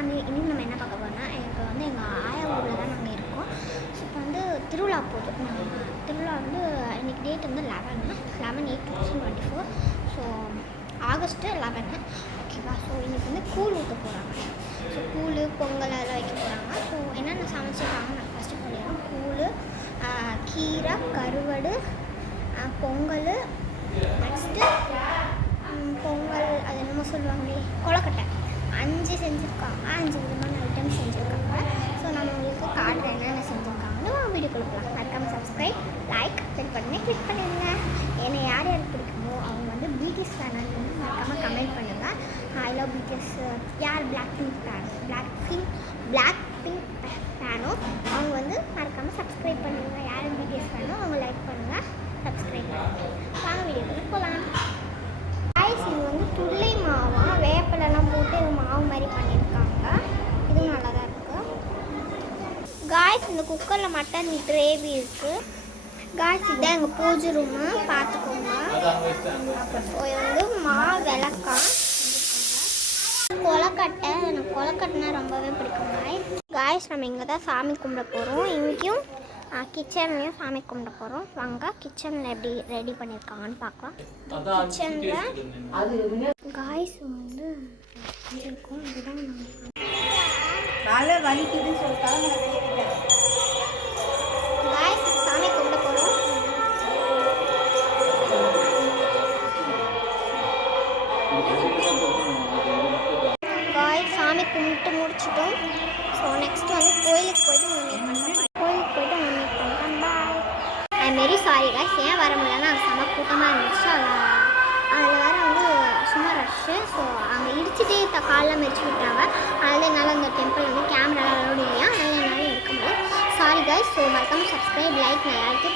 Family இன்னும் நம்ம என்ன பார்க்க போகிறோம்னா எனக்கு வந்து எங்கள் ஆயா ஊரில் தான் நாங்கள் இருக்கோம். ஸோ இப்போ வந்து திருவிழா போகுது. திருவிழா வந்து இன்றைக்கி டேட் வந்து 11/8/2024. ஸோ ஆகஸ்ட்டு 11 ஓகேவா. ஸோ இன்றைக்கி வந்து கூழ் ஊற்ற போகிறாங்க. ஸோ கூழ் பொங்கல் அதெல்லாம் வைக்க போகிறாங்க. ஸோ என்னென்ன சமைச்சிருக்காங்க நான் ஃபஸ்ட்டு சொல்லிடுறோம். கூழ், கீரை, கருவாடு, பொங்கல், நெக்ஸ்ட்டு பொங்கல் அது என்னமோ சொல்லுவாங்களே கொழுக்கட்டை 5 செஞ்சுருக்காங்க. 5 விதமான ஐட்டம் செஞ்சுருக்காங்க. ஸோ நம்ம உங்களுக்கு காட்டுறேன் என்னென்ன செஞ்சுருக்காங்கன்னு வீடியோ கொடுக்கலாம். மறக்காமல் சப்ஸ்கிரைப், லைக், பெல் பட்டனை கிளிக் பண்ணிடுங்க. என்னை யார் யாருக்கு பிடிக்குமோ அவங்க வந்து பிடிஎஸ் ஃபேனாக வந்து மறக்காமல் கமெண்ட் பண்ணுங்கள். I love BTS. யார் பிளாக் பிங்க் ஃபேனோ அவங்க வந்து மறக்காமல் சப்ஸ்கிரைப் பண்ணுங்கள். யார் பிடிஎஸ் ஃபேனோ அவங்க லைக் பண்ணுங்கள், சப்ஸ்கிரைப் பண்ணுங்கள். வாங்க வீடியோக்கு போகலாம். இது வந்து துள்ளை மாவா வேப்பலெல்லாம் போட்டு இது மாவு மாதிரி பண்ணியிருக்காங்க. இதுவும் நல்லா தான் இருக்குது. காய்ஸ் இந்த குக்கரில் மட்டன் கிரேவி இருக்குது. காய்ஸ் இதான் எங்கள் பூஜை ரூமு பார்த்துக்கோங்க. இது வந்து விளக்காய் கொலக்கட்டை. எனக்கு கொலக்கட்டைனா ரொம்பவே பிடிக்கும். காய்ஸ் நம்ம இங்கே தான் சாமி கும்பிட போகிறோம். இங்கேயும் கிச்சன்லேயும் சாமி கும்பிட போகிறோம். வாங்க கிச்சனில் எப்படி ரெடி பண்ணியிருக்காங்கன்னு பார்க்கலாம். கிச்சனில் காய்ஸ் வந்து இருக்கும். இதுதான் காய்ஸ் சாமி கும்பிட போகிறோம். காய்ஸ் சாமி கும்பிட்டு முடிச்சிட்டோம். ஸோ நெக்ஸ்ட் வந்து கோயிலுக்கு போய்ட்டு மீட் பண்ணுறோம். வெரி சாரி காய்ஸ், ஏன் வர முடியலன்னா செம கூட்டமாக இருந்துச்சு. அதில் வேறு வந்து சும்மா ரஷ்ஷு. ஸோ அங்கே இடிச்சுட்டே காலெலாம் மெரிச்சு விட்டாங்க. அதில் என்னால் அந்த டெம்பிள் வந்து கேமராலாம் அலோடு இல்லையா, அதனால் என்னால் எடுக்க முடியும். Sorry guys. ஸோ மறக்காமல் சப்ஸ்கிரைப், லைக் நான் யாருக்கு